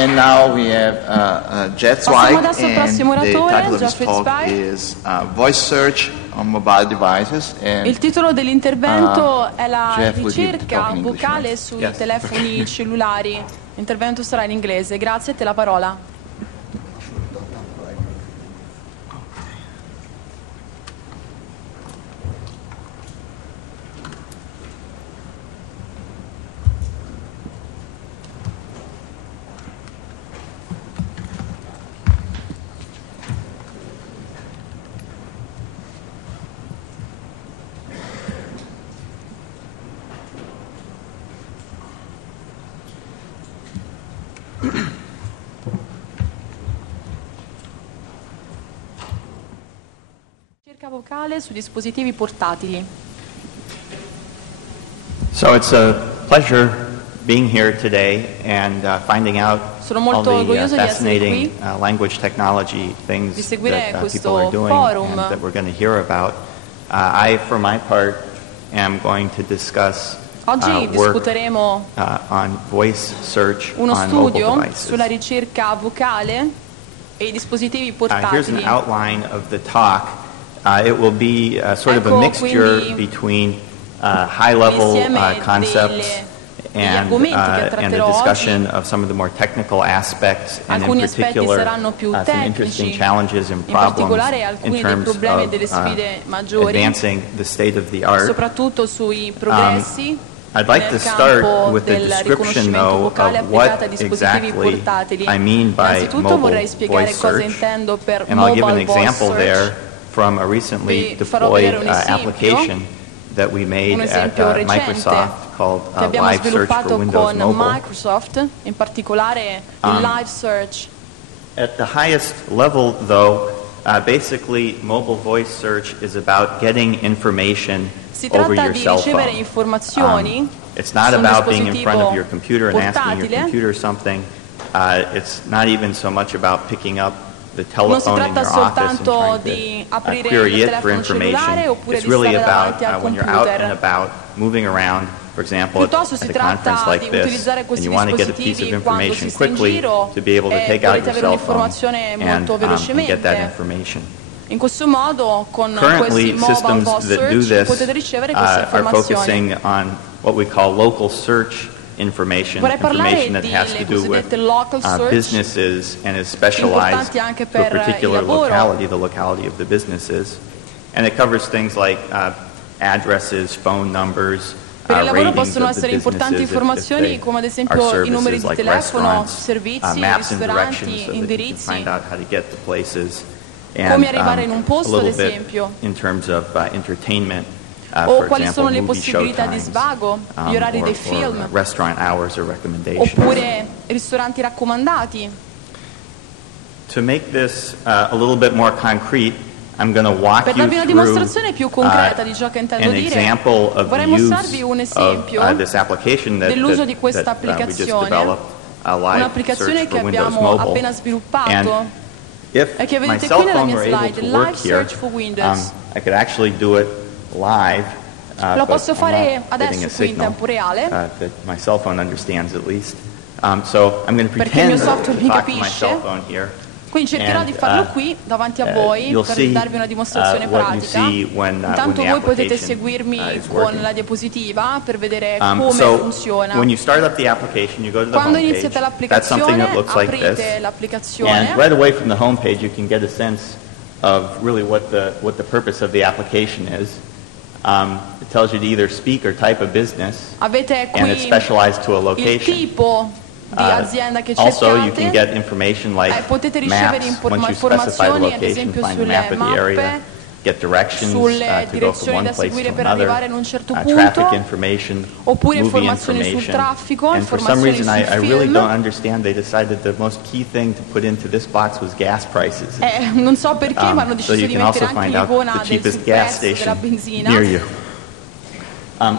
And now we have Jeff Zweig, and the title of his talk is Voice Search on Mobile Devices. And, il titolo dell'intervento è la ricerca vocale sui telefoni cellulari. L'intervento sarà in inglese. Grazie, a te la parola. Ricerca vocale su dispositivi portatili. So it's a pleasure being here today and finding out all the fascinating language technology things that people are doing and that we're going to hear about. I, for my part, am going to discuss Oggi discuteremo on voice search uno on mobile studio devices. sulla ricerca vocale e i dispositivi portatili. Here's an outline of the talk. It will be sort of a mixture between high-level concepts and a discussion of some of the more technical aspects, and in particular some interesting challenges and problems in terms of advancing the state of the art. Soprattutto sui progressi. I'd like to start with a description, though, of what exactly I mean by mobile voice search, and I'll give an example there from a recently deployed application that we made at Microsoft called Live Search for Windows Mobile. Microsoft, in particolare il Live Search. At the highest level, though, basically mobile voice search is about getting information over your cell phone. It's not about being in front of your computer and asking your computer something. It's not even so much about picking up the telephone in your office and trying to query it for information. It's really about when you're out and about, moving around, for example, at a conference like this, and you want to get a piece of information quickly to be able to take out your cell phone and get that information. In questo modo, con Currently, questi mobile systems voice that do search this potete ricevere queste are informazioni. focusing on what we call local search information, information that has to do with businesses and is specialized to a particular locality, the locality of the businesses. And it covers things like addresses, phone numbers, Per il lavoro possono ratings of essere the importanti businesses informazioni come ad esempio i numeri services di like telefono, restaurants, servizi, maps and directions ristoranti, so that you can indirizzi, find out how to get to places. And, come arrivare in un a posto ad little bit esempio, in terms of entertainment, o for quali example, sono le movie possibilità di showtimes, svago, gli orari dei film, or restaurant hours or recommendations. oppure ristoranti raccomandati. To make this a little bit more concrete, I'm going to walk Per you darvi una through dimostrazione più concreta di ciò che intendo an dire, example of vorrei the use mostrarvi un esempio of this application dell'uso di questa that we just applicazione, developed, Live un'applicazione Search che for Windows abbiamo Mobile. appena sviluppato If e che my vedete cell qui nella phone mia were able slide, to work Live here, Search for Windows. I could actually do it live. Lo posso but I'm fare not getting adesso a qui in signal, tempo reale, that my cell phone understands at least. So I'm going to perché il mio pretend to software mi talk to my capisce. cell phone here. Quindi cercherò di farlo qui davanti a voi per darvi una dimostrazione pratica. Intanto voi potete seguirmi con la diapositiva per vedere come funziona. When you start up the application, you go to the Quando home page. iniziate That's something l'applicazione, that looks like aprite this. l'applicazione. And right away from the home page, you can get a sense of really what the purpose of the application is. It tells you to either speak or type a business, Avete qui and it's specialized to a il location. tipo di azienda che Also, you cercate. can get information like Potete ricevere maps. Once you specify the informazioni, ad location, esempio, find the sulle map of the area, mappe, get directions sulle to go from direzioni one da place seguire to per another, arrivare in un certo traffic punto, information, oppure movie informazioni sul information. traffico, And for some informazioni reason, sul I really film. don't understand. They decided the most key thing to put into this box was gas prices. Non so perché, ma hanno So deciso you di can also mettere anche find out l'icona the del cheapest gas prezzo della station benzina. near you.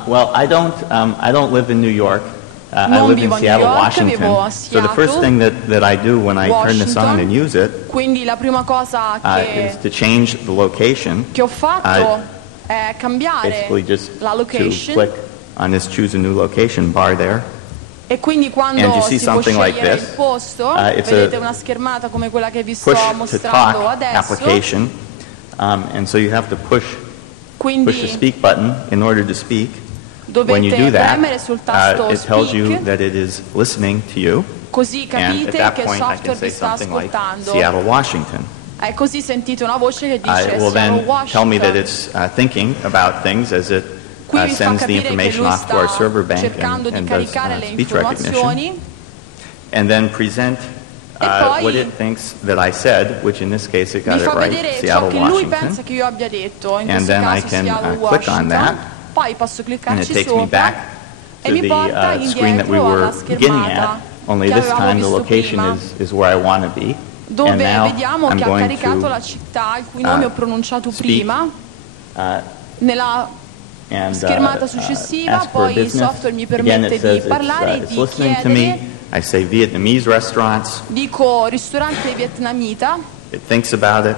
Well, I don't live in New York. I Non live in vivo a New Seattle, York, Washington. vivo a So the first Seattle, thing that I do when I turn this on and use it Quindi la prima cosa is to change the location. che ho fatto è cambiare Basically just la to location click on this choose a new location bar there. E quindi quando si può scegliere il posto, vedete una schermata come quella che vi sto mostrando adesso. And so you have to push the speak button in order to speak. When you do that, it tells you that it is listening to you. Così capite che il software vi sta ascoltando. Seattle, Washington. Così sentite una voce che dice It will Seattle, then Washington. tell me that it's thinking about things as it sends the information off to our server bank and does speech recognition. And then present what it thinks that I said, which in this case it got it right, Seattle, Washington. And then I can click on that, and it takes me back to the screen that we were beginning at, only this time the location is where I want to be. Dove vediamo che ha caricato la città il cui nome ho pronunciato prima. Nella schermata successiva poi il software mi permette di parlare e di chiedere. I say Vietnamese restaurants. Dico ristorante vietnamita. It thinks about it.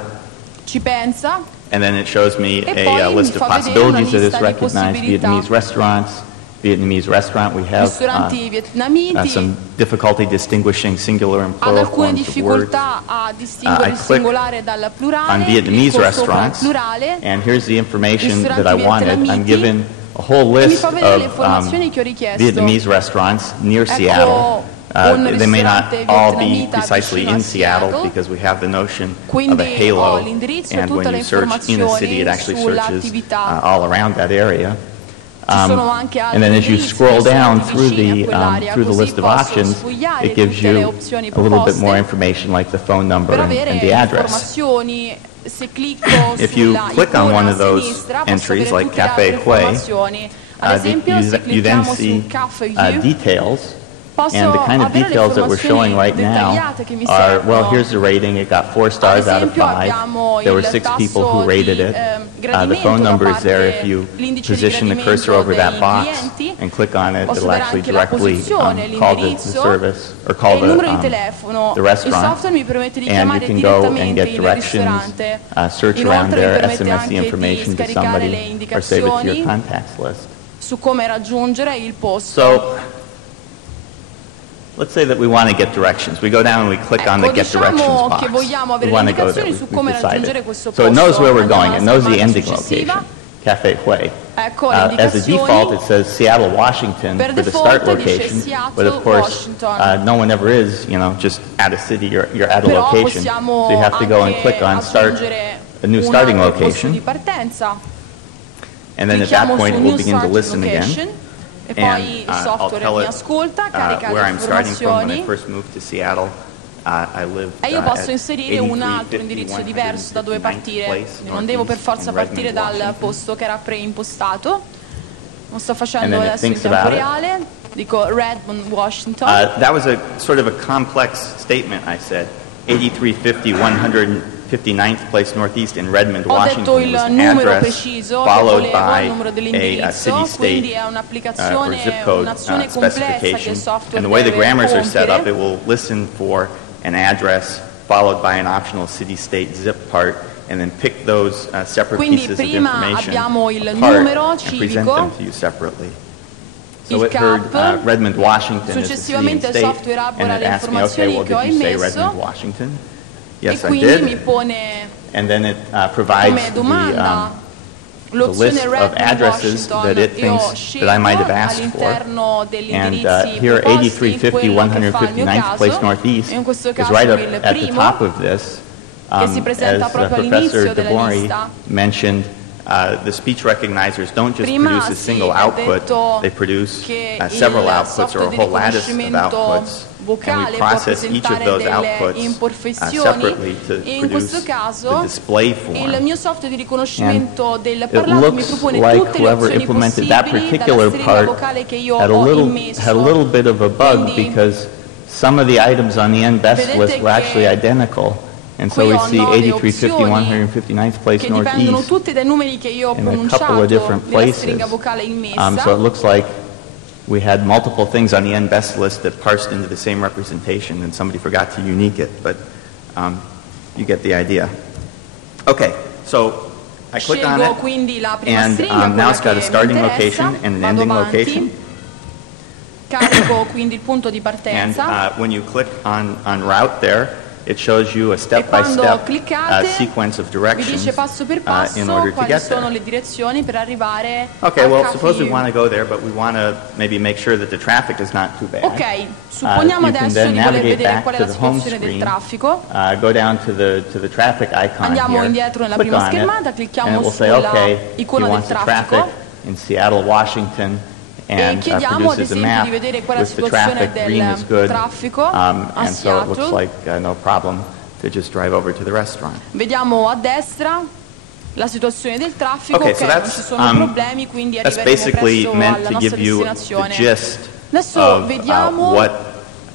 Ci pensa. And then it shows me a list of possibilities that is recognized. Vietnamese restaurants. Vietnamese restaurant, we have some difficulty distinguishing singular and plural forms of words. I click on Vietnamese restaurants, and here's the information that I wanted. I'm given a whole list of Vietnamese restaurants near Seattle. They may not all be precisely in Seattle because we have the notion of a halo, and when you search in a city, it actually searches all around that area. And then as you scroll down through the list of options, it gives you a little bit more information like the phone number and the address. If you click on one of those entries like Café Hui, you then see details. And the kind of details that we're showing right now are, well, here's the rating. It got 4 stars out of 5. There were 6 people who rated it. The phone number is there. If you position the cursor over that box and click on it, it'll actually directly call the service or call the restaurant. And you can go and get directions, search around there, SMS the information to somebody, or save it to your contacts list. Su come raggiungere il posto. Let's say that we want to get directions. We go down and we click on the Get Directions box. We want to go there. We've decided. So it knows where we're going. It knows the ending location, Café Hui. As a default, it says Seattle, Washington for the start location. But of course, no one ever is, just at a city. You're at a location. So you have to go and click on Start a new starting location. And then at that point, it will begin to listen again. E poi il software mi ascolta, carica le informazioni e io posso inserire un altro indirizzo diverso da dove partire, non devo per forza partire dal posto che era preimpostato. Lo sto facendo adesso in tempo reale, dico Redmond, Washington. That was a sort of a complex statement, I said. 8350 159th place northeast in Redmond, Washington, was an address followed by a city-state or zip code specification. And the way the grammars are set up, it will listen for an address followed by an optional city-state zip part, and then pick those separate pieces of information apart and present them to you separately. So it heard Redmond, Washington as the city and state, and it asked me, okay, well, did you say Redmond, Washington? Yes, I did. And then it provides the list of addresses that it thinks that I might have asked for. And here, 8350 159th place northeast is right up at the top of this. As Professor DeBory mentioned, the speech recognizers don't just produce a single output, they produce several outputs or a whole lattice of outputs. And we process each of those outputs separately to produce the display form. And it looks like whoever implemented that particular part had a little bit of a bug because some of the items on the N best list were actually identical. And so we see 8350 159th place northeast in a couple of different places. So it looks like we had multiple things on the N best list that parsed into the same representation, and somebody forgot to unique it, but you get the idea. Okay, so I click on it, and now it's got a starting location and an ending location. carico quindi il punto di partenza. And when you click on route there, it shows you a step-by-step sequence of directions vi dice passo per passo in order to quali get sono there. le direzioni per arrivare Okay, al well, caffè. suppose we want to go there, but we want to maybe make sure that the traffic is not too bad. Ok, supponiamo You can adesso then di voler navigate vedere back qual è to la the home situazione del screen, traffico. Go down to the traffic icon Andiamo here, indietro nella click prima on schermata, it, clicchiamo and it will say, sulla okay, he icona del wants the traffic traffico in Seattle, Washington, e and chiediamo ad produces a esempio map di vedere qual è la with the situazione traffic. Green is good, del traffico a and so it looks Seattle. like no problem to just drive over to the restaurant. Vediamo a destra la situazione del traffico, Okay, ok, so non ci sono problemi, quindi that's arriveremo basically presto meant alla to nostra give you the destinazione. gist Adesso of vediamo what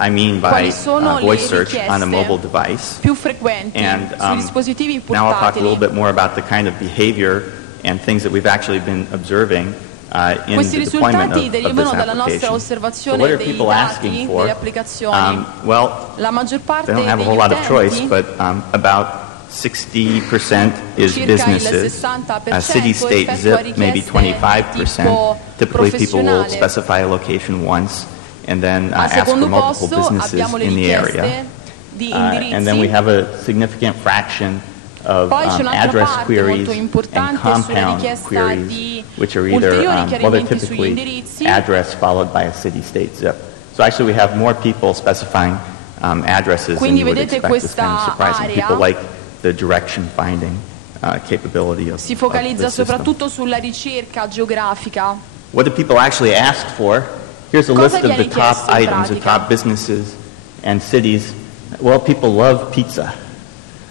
I mean by quali sono voice le search on a mobile richieste device. più frequenti And sui dispositivi now I'll talk a little portatili. bit more about the kind of behavior and things that we've actually been observing in Questi the deployment risultati of derivano this dalla nostra application. So osservazione what are dei people asking dati, for? delle applicazioni. Well, La maggior parte they don't have a degli whole lot of choice, utenti, but about 60% is circa il businesses, 60% city-state effettua zip, maybe richieste di 25%. tipo Typically people will professionale. specify a location once and then Al ask for secondo multiple posto businesses abbiamo le in the area. richieste di And then we indirizzi. have a significant fraction of Poi c'è un'altra address parte queries molto and importante sulla compound richiesta queries, di which are either, ulteriori well, they're chiarimenti sugli typically indirizzi. address followed by a city-state zip. So actually we have more people specifying addresses than Quindi you would vedete expect. It's kind of questa surprising. area People like the direction finding capability of Si the focalizza system. soprattutto sulla ricerca geografica. What do people actually ask for? Here's a Cosa list of viene the top chiesto in items, the pratica? top businesses and cities. Well, people love pizza.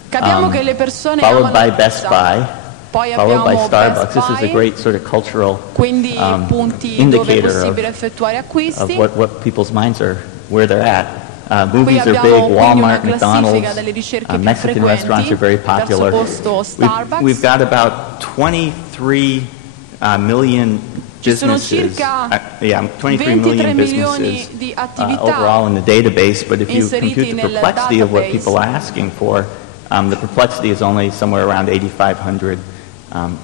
Capiamo che le persone Followed amano by la Best pizza. Buy, Poi followed by abbiamo Starbucks. Best This is a Buy, great sort of cultural quindi punti dove è indicator possibile effettuare of acquisti. what people's minds are, where they're at. Qui Movies are abbiamo big, quindi una Walmart, classifica McDonald's, delle ricerche più Mexican restaurants are very frequenti. popular. Terzo posto Starbucks. We've got about 23 million Ci sono businesses, circa 23 23 million milioni businesses di attività overall in the database, but if you inseriti compute the nel complexity of what database. people are asking for, the perplexity is only somewhere around 8,500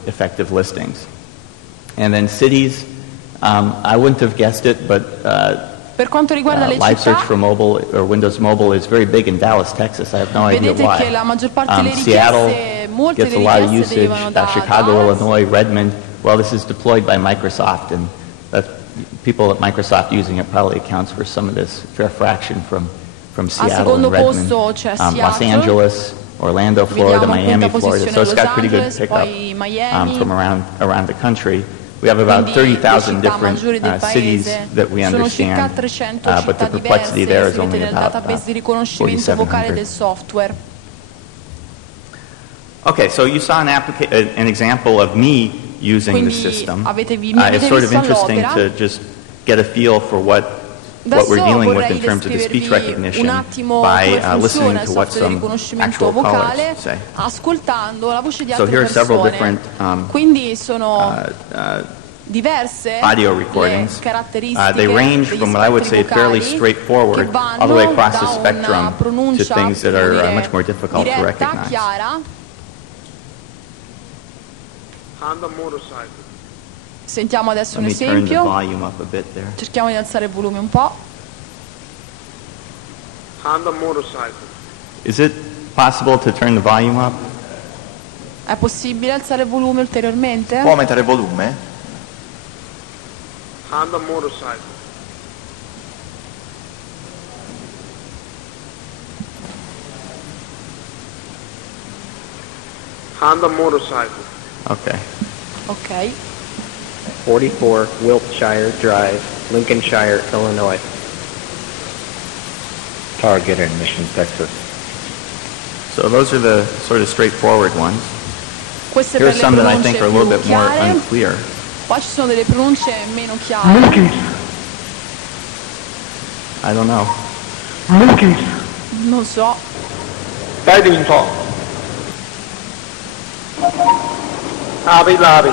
effective listings. And then cities, I wouldn't have guessed it, but Per quanto riguarda le Live Search città, for mobile or Windows Mobile is very big in Dallas, Texas. I have no idea vedete why. che la maggior parte delle Seattle richieste, molte gets a delle lot of richieste usage. derivano da Chicago, Dallas. Illinois, Redmond. Well, this is deployed by Microsoft, and people at Microsoft using it probably accounts for some of this fair fraction from Seattle secondo and Redmond. posto c'è Los Seattle. Angeles, Orlando, Florida, Vediamo in Miami, quinta Florida. So posizione it's got Los pretty good Angeles, pickup poi Miami. from around the country. We have about Quindi 30,000 le città different maggiori del cities paese that we sono circa understand, 300 but the città complexity there is diverse only inserite nel about database di riconoscimento vocale 4,700. del software. Okay, so you saw an example of me using the Quindi system. mi avete It's sort of visto interesting all'opera. to just get a feel for what Adesso we're dealing with vorrei in terms of the speech descrivervi recognition un attimo by come listening funziona il to what software di some riconoscimento actual vocale callers say. ascoltando la voce di So altre here are several persone. different Quindi sono diverse audio le recordings. caratteristiche They range degli from what I would say spettri fairly vocali straightforward che vanno all the way across the da una spectrum to pronuncia, things that possiamo are dire, much more difficult to diretta, recognize. chiara. Honda motorcycle. Sentiamo adesso Let un me turn the esempio. volume up a bit there. Cerchiamo di alzare il volume un po'. Honda motorcycle. Is it possible to turn the volume up? È possibile alzare il volume ulteriormente? Può aumentare il volume? Honda motorcycle. Honda motorcycle. Okay. Ok. 44 Wiltshire Drive, Lincolnshire, Illinois. Target in Mission, Texas. So those are the sort of straightforward ones. Queste Here are per le some that I pronunce think are a little più bit more chiare. unclear. Poi ci sono delle pronunce meno chiare. I don't know. Non so. Paddington. Hobby Lobby.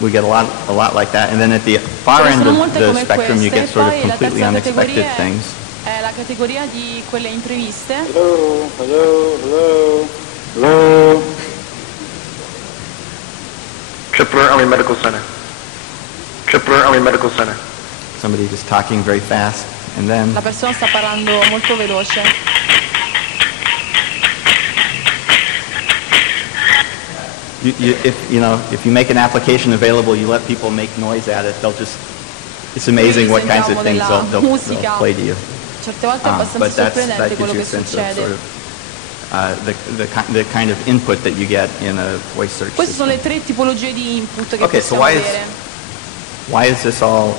We get a lot like that, and then at the far Ce ne end sono of molte the come spectrum, you queste. get sort of Poi la completely terza unexpected categoria things. è la categoria di quelle interviste. Hello, hello, hello, hello. Tripler Army Medical Center. Tripler Army Medical Center. somebody just talking very fast, and then la persona sta parlando molto veloce. If you make an application available, you let people make noise at it, it's amazing what kinds of things they'll play to you. Certe volte è abbastanza sorprendente quello che succede. The kind of input that you get in a voice search Queste sono le 3 tipologie di input che possiamo avere. Why is this all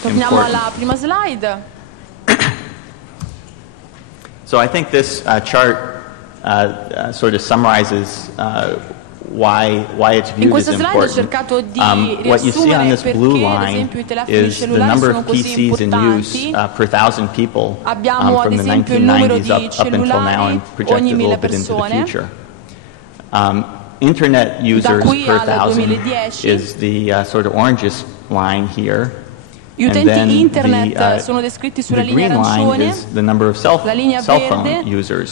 Torniamo alla prima slide. So I think this chart sort of summarizes why it's viewed as important. What you see on this blue line is the number of PCs in use per thousand people from the 1990s up until now and projected a little bit into the future. Internet users per thousand is the sort of orangish line here. Gli utenti internet sono descritti sulla linea arancione, la linea verde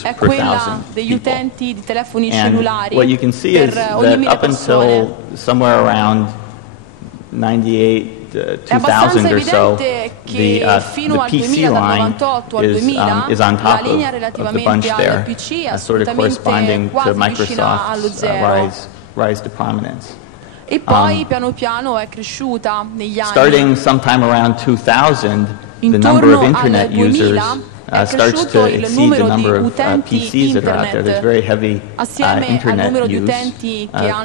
è quella degli utenti di telefoni cellulari what you can see is per ogni 1000 persone. Somewhere around 98, 2000 or so, the PC line is on top of the bunch there, sort of corresponding to Microsoft's rise to prominence. E poi piano piano è cresciuta negli anni. Starting sometime around 2000, the number of internet users starts to exceed the number of PCs that are out there. There's very heavy internet use,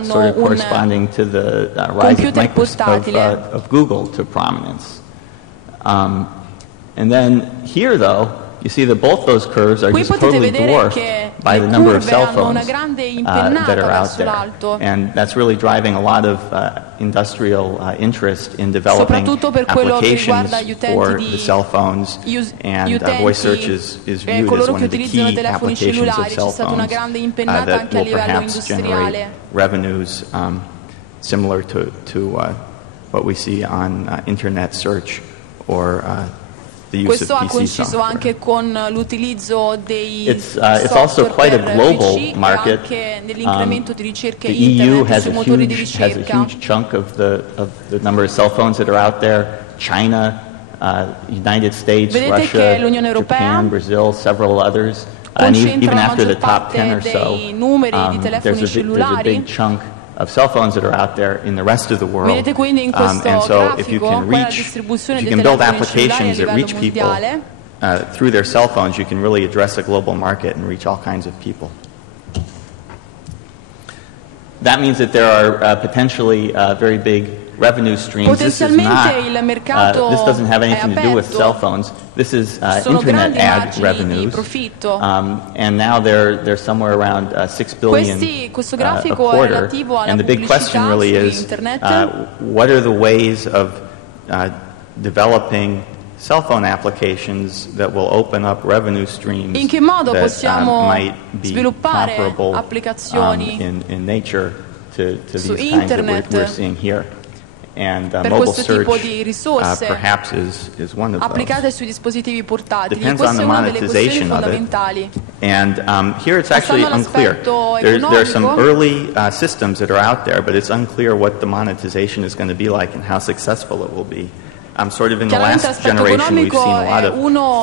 sort of corresponding to the rise of Google to prominence. And then here, though, you see that both those curves are just totally dwarfed by the number of cell phones that are out there. And that's really driving a lot of industrial interest in developing applications for the cell phones. And voice search is viewed as one of the key applications of cell phones that will perhaps generate revenues similar to what we see on internet search or Questo ha coinciso anche con l'utilizzo dei it's also quite a global market. Anche nell'incremento di ricerche the EU has sui a motori di huge ricerca. chunk of the number of cell phones that are out there. China, United States, Vedete che l'Unione Russia, Europea Japan, Brazil, several others. And even after the top 10 or so, there's a big chunk of cell phones that are out there in the rest of the world. Vedete quindi in questo And so if you grafico can build applications that reach people through their cell phones, you can really address a global market and reach all kinds of people. That means that there are potentially very big revenue streams. This doesn't have anything to do with cell phones. This is internet ad revenues, and now they're somewhere around 6 billion a quarter. And the big question really is, what are the ways of developing cell phone applications that will open up revenue streams that might be comparable in nature to these kinds that we're seeing here. And mobile search perhaps is one of applicate those. sui dispositivi portatili. Depends on the monetization of it. And here it's actually unclear. There are some early systems that are out there, but it's unclear what the monetization is going to be like and how successful it will be. Sort of in the last generation, we've seen a lot of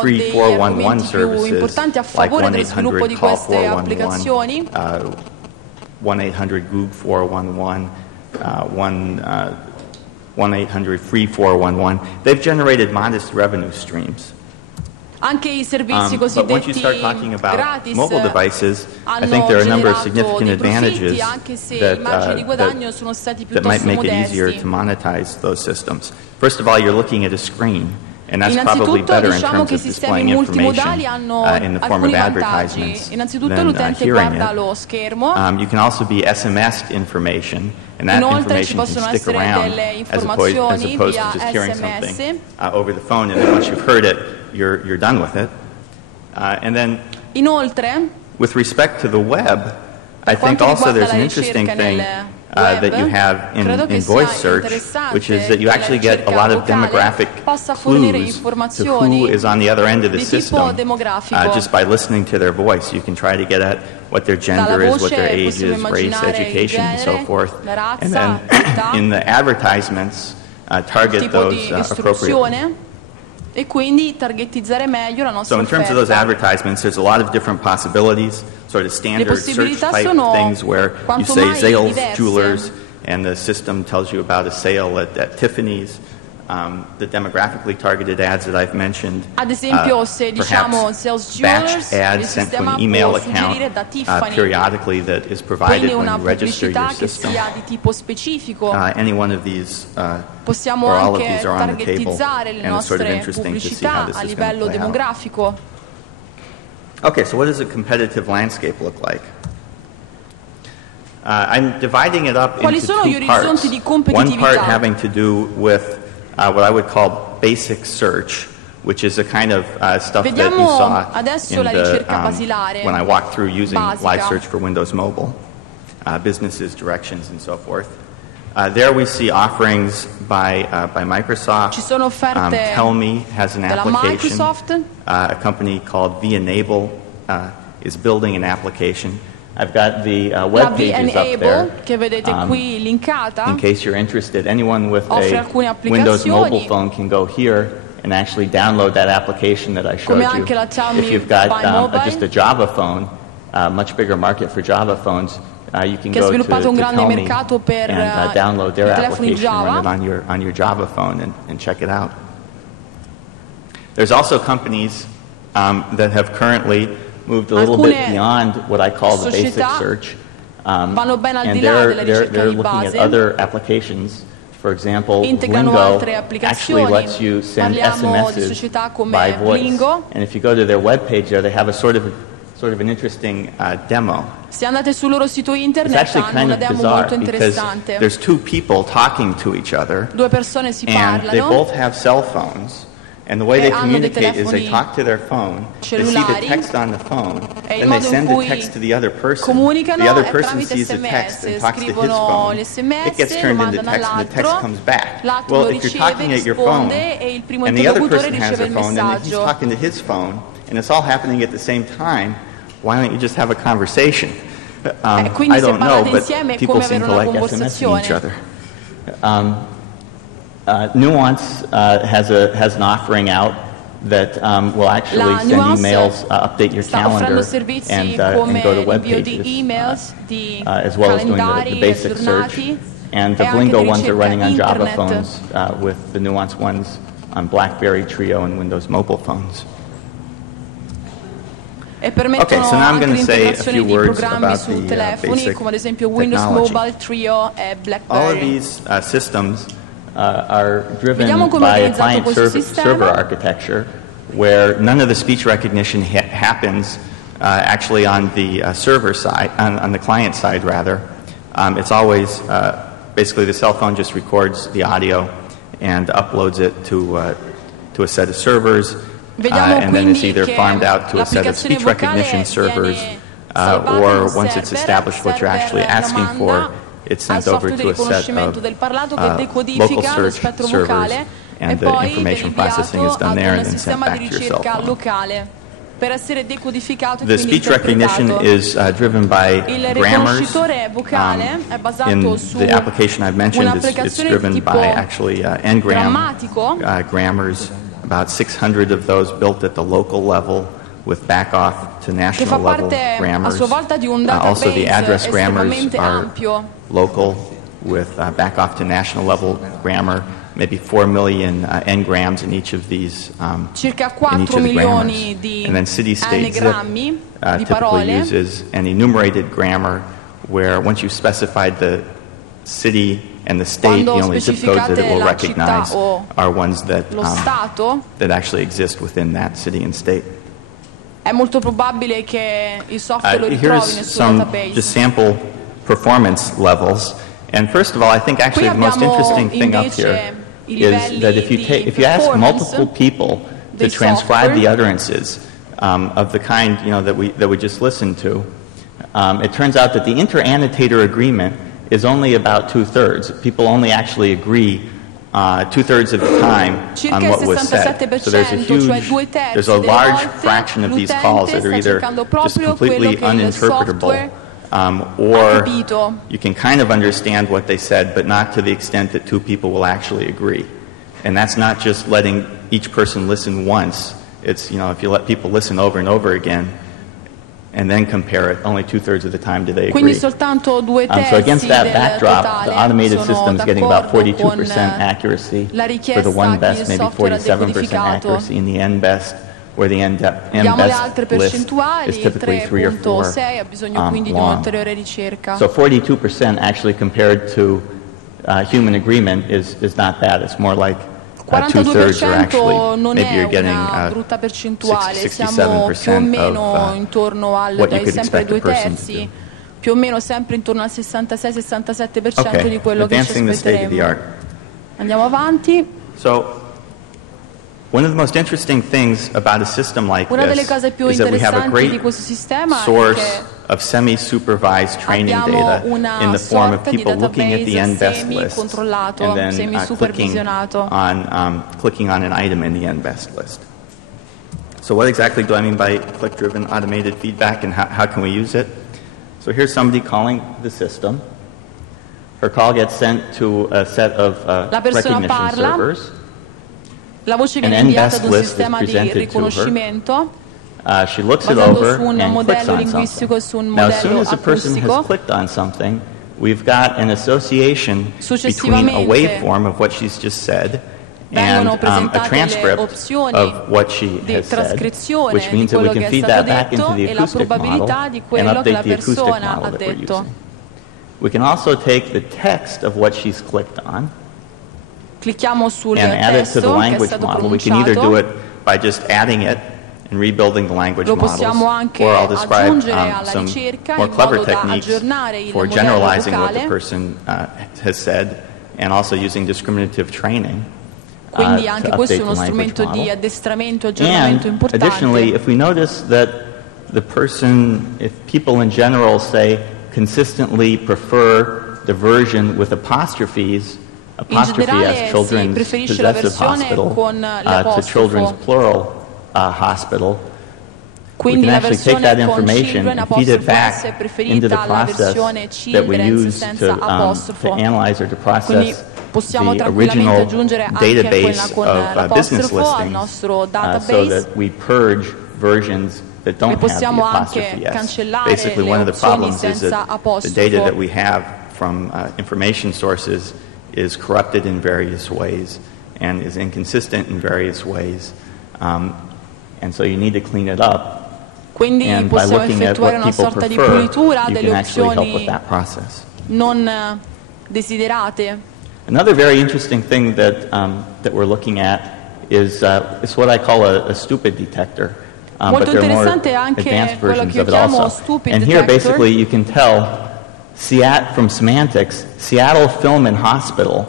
free 411 services, like 1-800-CALL-411, 1-800-GOOG-411, 1-800-FREE-411. They've generated modest revenue streams. Anche I servizi but once you start talking about mobile devices, I think there are a number of significant advantages that might make it easier to monetize those systems. First of all, you're looking at a screen, and that's probably better in terms of displaying information in the form of advertisements than hearing it. You can also be SMS'd information, and that information can stick around as opposed to just hearing something over the phone, and then once you've heard it, you're done with it. And then, with respect to the web, I think also there's an interesting thing that you have in voice search, which is that you actually get a lot of demographic clues to who is on the other end of the system just by listening to their voice. You can try to get at what their gender is, what their age is, race, education, and so forth. And then in the advertisements, target those appropriately. e quindi targetizzare meglio la nostra So in terms of those offerta. advertisements, there's a lot of different possibilities, sort of standard search possibilità type sono things where you quanto say mai Zales diverse. Jewelers and the system tells you about a sale at Tiffany's. The demographically targeted ads that I've mentioned, Ad esempio, se diciamo Sales Jewelers, batch ads il sent to sistema an email può suggerire da account Tiffany, periodically that is provided quindi when una you register pubblicità your che system. sia di tipo specifico. Any one of these Possiamo or all of anche these are on the table, targetizzare le and it's sort of nostre interesting to see how pubblicità this a is going to livello play out. demografico. Okay, so what does a competitive landscape look like? I'm dividing it up Quali into sono gli two parts. orizzonti di One competitività? part having to do with what I would call basic search, which is a kind of stuff that you Vediamo saw adesso in la the, ricerca basilare when I walked through using basica. live search for Windows Mobile, businesses, directions, and so forth. There we see offerings by Microsoft. Ci sono offerte Tell Me has an della application. Microsoft. A company called vEnable is building an application. I've got the La web pages up there. vEnable, che vedete qui linkata, In case you're interested, anyone with offre a alcune Windows applicazioni. mobile phone can go here and actually download that application that I showed Come you. anche la Xiaomi If you've got by Mobile. just a Java phone, much bigger market for Java phones, you can che ha go to sviluppato un grande Tell Me mercato per and download their i telefoni application and Java. run it on your Java phone and check it out. There's also companies that have currently moved a little bit Alcune beyond what I call the basic società search. vanno ben al And di là della ricerca they're di looking at base. other applications. For example, Integrano Blingo altre actually applicazioni. lets you send Parliamo di SMSs società come by voice. Blingo. And if you go to their webpage there, they have a sort of an interesting demo. Se andate sul loro sito It's internet actually hanno kind una of demo bizarre molto because interessante. there's two people talking to each other, Due persone si and they parlano both have cell phones. And the way they hanno dei communicate is they telefoni talk to their phone, they see the cellulari, text on the phone, e il then they modo in send the cui text to the other person. comunicano The other è person tramite sees the text and SMS, talks to his scrivono phone. gli SMS, It gets lo turned into mandano text and the text all'altro, comes back. l'altro Well, lo if you're riceve, talking at your phone risponde e il primo and the other interlocutore person has riceve a il phone and he's messaggio. talking to his phone and it's all happening at the same time, why don't you just have a conversation? Quindi I se don't know, parlate but insieme è people come seem avere to una like SMSing each conversazione. other. Nuance has an offering out that will actually La send Nuance emails, update your sta calendar, offrendo servizi and come go to web l'invio di pages, emails, di as well as doing the calendari basic search. aggiornati And the e anche Blingo di ones are ricerca running on Java internet. phones with the Nuance ones on BlackBerry, Trio, and Windows mobile phones. E permettono Okay, so now I'm anche gonna say a l'integrazione few di words programmi about su the, telefoni basic come ad esempio Windows technology. Mobile, Trio e All of BlackBerry. these systems are driven Vediamo come è by a organizzato client questo sistema. server architecture where none of the speech recognition happens actually on the server side, on the client side rather. It's always basically the cell phone just records the audio and uploads it to a set of servers, and then it's either farmed out to a set of speech recognition servers, or once it's established what you're actually asking for, it's sent over to a set of local search servers, and the information processing is done there and then sent back to your cell phone. Per essere decodificato e The quindi speech recognition interpretato. is driven by Il grammars. riconoscitore vocale è basato In su the application I've mentioned, it's un'applicazione driven di tipo by actually ngram grammatico. grammars, about 600 of those built at the local level with back-off to che national fa level parte a grammars. sua volta di un Also, the database address grammars estremamente are ampio. local with back-off to national level grammar, maybe 4 million n-grams in each of these Circa in each 4 of the grammars. milioni di And then city-state zip n-grammi di typically parole. uses an enumerated grammar where once you've specified the city and the state, the Quando only zip codes that it will specificate la città recognize o are ones that lo Stato, that actually exist within that city and state. è molto probabile che il software lo ritrovi Here's nel suo some database. just sample performance levels. And first of all, I think actually Qui the most abbiamo interesting thing up invece here i is livelli that if you di ask performance multiple people to dei transcribe software, the utterances of the kind that we just listened to, it turns out that the inter-annotator agreement is only about 2/3. People only actually agree 2/3 of the time Circa on il what was said. 67%, So there's a cioè huge, 2/3 there's a delle large volte fraction of these calls that are l'utente sta either cercando just proprio completely quello che il uninterpretable, software or capito. you can kind of understand what they said, but not to the extent that two people will actually agree. And that's not just letting each person listen once. It's, if you let people listen over and over again and then compare it, only 2/3 of the time do they agree. Quindi soltanto 2/3 so against that del backdrop, totale the automated sono system is getting about d'accordo 42% con accuracy la for the one richiesta best, che il maybe software ha 47% decodificato. accuracy in the n best, where the n Vediamo le best altre list percentuali, is il typically 3 or 4 3.6 ha bisogno quindi di long. un'ulteriore ricerca. So 42% actually compared to human agreement is not bad. It's more like 2/3 are actually, non maybe è you're getting una brutta percentuale, siamo 67% più o meno of intorno al what you could sempre expect a person to 2/3, do. più o meno sempre intorno al 66-67% Okay, di quello che ci advancing the state of the art. aspetteremo. Andiamo avanti. So, one of the most interesting things about a system like Una delle this cose più is that we have a interessanti di great questo sistema è source che of semi-supervised training abbiamo data una in the form of sorta di people looking at the database n-best list semi-controllato, and then semi-supervisionato. clicking on an item in the n-best list. So what exactly do I mean by click-driven automated feedback, and how can we use it? So here's somebody calling the system. Her call gets sent to a set of recognition parla, servers. La voce viene inviata ad un sistema di riconoscimento. She looks it basato over su un and clicks modello on linguistico e su un something. Now, as soon modello as a person acustico, has clicked on something, we've got an association between a successivamente waveform of what she's just said and vengono a presentate le transcript opzioni of what she di has said, trascrizione which di means that we quello can che è feed stato that back detto into the e la acoustic model probabilità di and quello che la update the acoustic persona model ha that we're detto. using. We can also take the text of what she's clicked on Clicchiamo sul and add it to the testo che è language stato model. We can either do pronunciato. it by just adding it and rebuilding the language Lo models, possiamo anche or I'll describe aggiungere alla some ricerca more in clever modo da techniques aggiornare il for modello generalizing what the vocale. person has said, and also using discriminative training Quindi to anche questo è update uno the language strumento di model. addestramento e aggiornamento And importante. additionally, if we notice that the person, if people in general say consistently prefer the version with apostrophes, apostrophe generale as children's si preferisce la possessive versione hospital con to l'apostrofo. children's plural hospital, Quindi we la can actually take that versione con information children and feed it apostrofo S back è into the preferita alla versione process that we children's use senza to apostrofo. analyze or to Quindi process possiamo the tranquillamente original aggiungere anche quella database con of business l'apostrofo al listings nostro so database. that we purge versions that don't E have the possiamo anche apostrophe S. cancellare Basically, le one of the opzioni problems is senza that the apostrofo. data that we have from information sources is corrupted in various ways and is inconsistent in various ways. And so you need to clean it up. Quindi And by possiamo looking at effettuare what una people sorta di prefer, pulitura you delle can actually help with opzioni that process. non desiderate. Another very interesting thing that we're looking at is what I call a stupid detector. But Molto there are more interessante anche advanced quello versions che io of it chiamo also. stupid And here, detector. basically, you can tell from semantics, Seattle Film and Hospital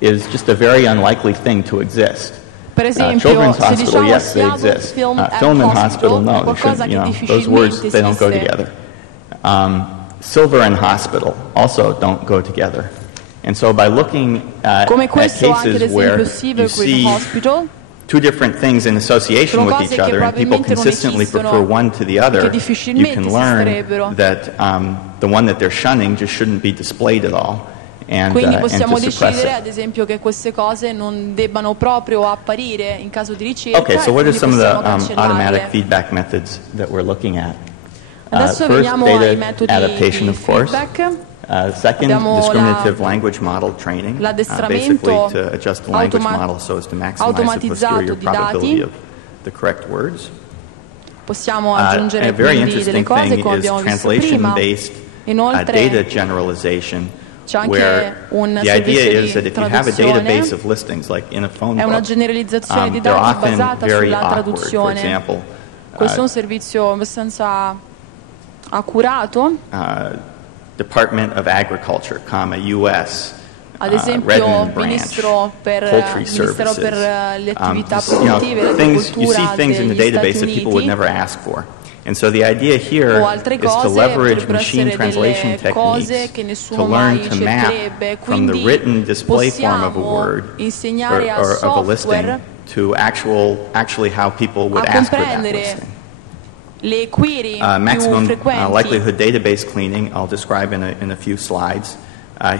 is just a very unlikely thing to exist. Per esempio, Children's se Hospital, diciamo yes, they Seattle exist. Film Film and Hospital, Hospital, no, they qualcosa shouldn't. che Those words, difficilmente they don't go esiste. together. Silver and Hospital also don't go together. And so by looking Come at questo anche ad cases where esempio you Silver see Hospital, two different things in association sono with cose each che other and people probabilmente non consistently esistono, prefer one to the other, che you difficilmente can learn esisterebbero. that the one that they're shunning just shouldn't be displayed at all. And, Quindi and possiamo to suppress decidere it. ad esempio che queste cose non debbano proprio apparire in caso di ricerca. Okay, so e what are quindi some of the possiamo automatic cancellarle. feedback methods that we're looking at? Adesso First, veniamo ai data metodi adaptation, di of course. feedback. Second, Abbiamo discriminative language model training, l'addestramento basically to adjust the language model so as to maximize the posterior di dati. probability of the correct words. Possiamo aggiungere a very quindi delle interesting cose thing come is abbiamo visto prima. translation-based Inoltre data generalization, c'è anche where un the idea servizio is that di if you have a traduzione. database of listings, like in a phone È una book, generalizzazione di they're dati often basata very sulla awkward. For traduzione. example, Questo è un servizio abbastanza accurato. Department of Agriculture, US. Ad esempio, Redmond branch, Ministero per le attività produttive, things, you see l'agricoltura things in the degli database Stati that people would Uniti. never ask for. And so the idea here O altre is to cose leverage potrebbero machine essere translation delle cose techniques che to nessuno learn mai to map cercherebbe. from the Quindi written display form of a possiamo word insegnare al or of a listing software to actually how people would a ask for that comprendere listing. le query più Maximum frequenti. likelihood database cleaning I'll describe in a few slides.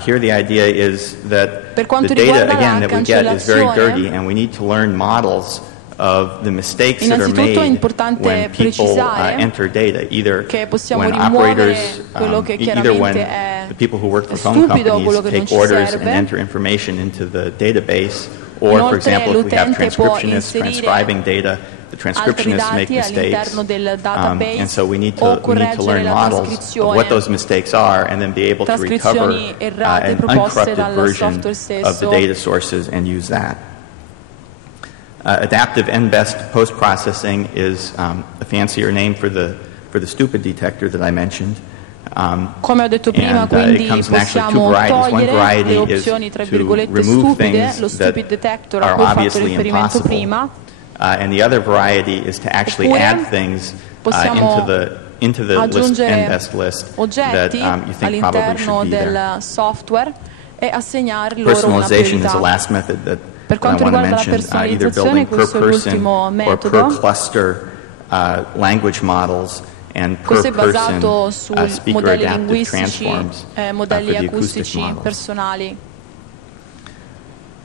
Here the idea is that the data, again, that we get is very dirty, and we need to learn models of the mistakes that are made when people enter data, either when operators, either when the people who work for phone companies take orders and enter information into the database, or, for example, if we have transcriptionists transcribing data, the transcriptionists make mistakes, and so we need to learn models of what those mistakes are and then be able to recover an uncorrupted version of the data sources and use that. Adaptive N-best post-processing is a fancier name for the stupid detector that I mentioned. Come ho detto prima, quindi possiamo togliere le opzioni tra virgolette stupide, lo stupid detector a cui ho fatto riferimento prima. And the other variety is to actually add things into the list, N-best list that you think probably should be there. Software e assegnare loro una Personalization is the priorità. last method that Per quanto I want to riguarda la mention, either building per personalizzazione, questo è person l'ultimo or metodo. per cluster language models and per Questo è basato person su speaker modelli adaptive linguistici, transforms modelli for the acoustic acustici models. personali.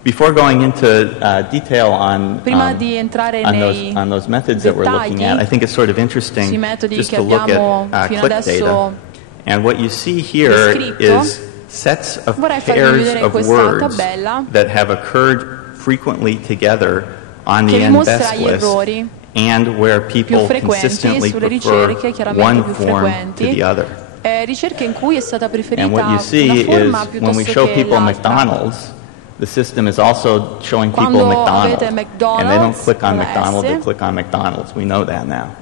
Before going into detail on Prima di entrare nei those methods that we're looking at, I think it's sort of interesting sui metodi just che to look abbiamo at fino click adesso data. And what you see here descritto, is sets of vorrei farvi pairs vedere of questa words tabella that have occurred frequently together on the che vi mostra N-best gli list, errori and where più people frequenti consistently sulle prefer ricerche, chiaramente one più form to frequenti, the other. ricerche in cui è stata preferita And what you una see is forma when we piuttosto show che people l'altra. McDonald's, the system is also showing people Quando McDonald's, avete McDonald's and they don't click on con la McDonald's, S, they click on McDonald's. We know that now.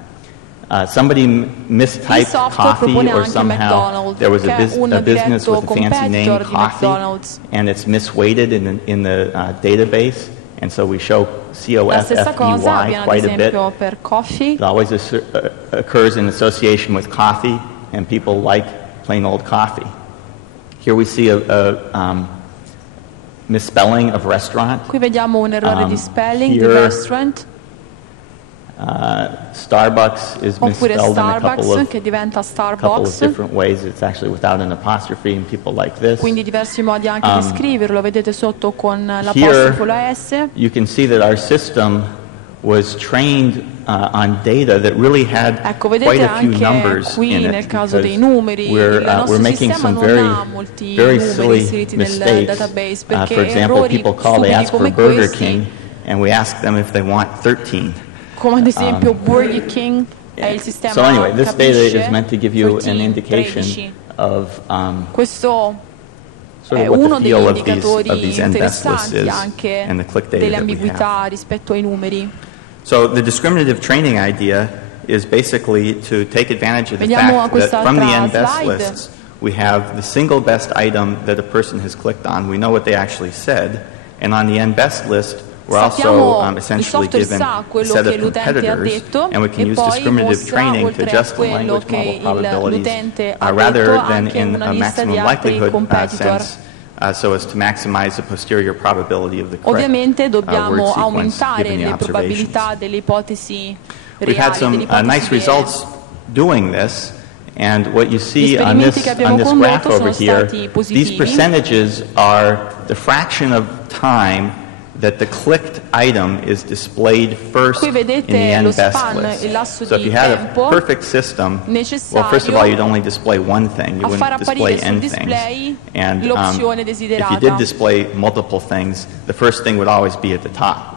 Somebody mistyped il software coffee, propone or anche somehow McDonald's, there was che è un a business diretto with a fancy name, competitor di coffee, McDonald's. and it's misweighted in the database, and so we show La stessa cosa C-O-F-F-E-Y avviene ad quite a bit. esempio per coffee. It always occurs in association with coffee, and people like plain old coffee. Here we see a misspelling of restaurant. Qui vediamo un errore di spelling di here, restaurant, Starbucks is oppure misspelled in a couple Starbucks che diventa of Starbucks, different ways. It's actually without an apostrophe, and people like this. quindi diversi modi anche di scriverlo, vedete sotto con Here l'apostrofo la S. you can see that our system was trained on data that really had Ecco, quite vedete a few anche numbers qui in nel it, caso dei because numeri, il we're nostro making sistema some non ha molti very numeri silly inseriti nel mistakes. database, For perché example, errori people call, they stupidi ask for come Burger questi, King, and we ask them if they want 13. come ad esempio Burger King, è il sistema So anyway, this data capisce is meant to give you 13, an indication 13. of Questo sort è of what uno the degli feel indicatori of these N-best lists interessanti is anche and the click data delle that we have. ambiguità rispetto ai numeri. So the discriminative training idea is basically to take advantage of the Vediamo fact that quest'altra from the N-best slide. lists we have the single best item that a person has clicked on. We know what they actually said, and on the N-best list we're also Sappiamo, il essentially software given sa a quello set che of l'utente ha competitors, detto and we can e use poi discriminative mostra, training to oltre a adjust the quello language che model probabilities l'utente ha rather detto, than anche in una a lista di maximum altri likelihood competitor. sense, so as to maximize the posterior probability of the correct Ovviamente word dobbiamo sequence aumentare given the le observations. probabilità delle ipotesi We've had reali, some delle ipotesi nice vere. results doing this, and what you see Gli on esperimenti che abbiamo this condotto graph over sono here, stati positivi. these percentages are the fraction of time that the clicked item is displayed first Qui in the vedete lo N-best span, list. il lasso So if di you had a tempo perfect system, well, necessario first of all, you'd only display one thing. You a far wouldn't display apparire sul n display things. And l'opzione if desiderata. you did display multiple things, the first thing would always be at the top.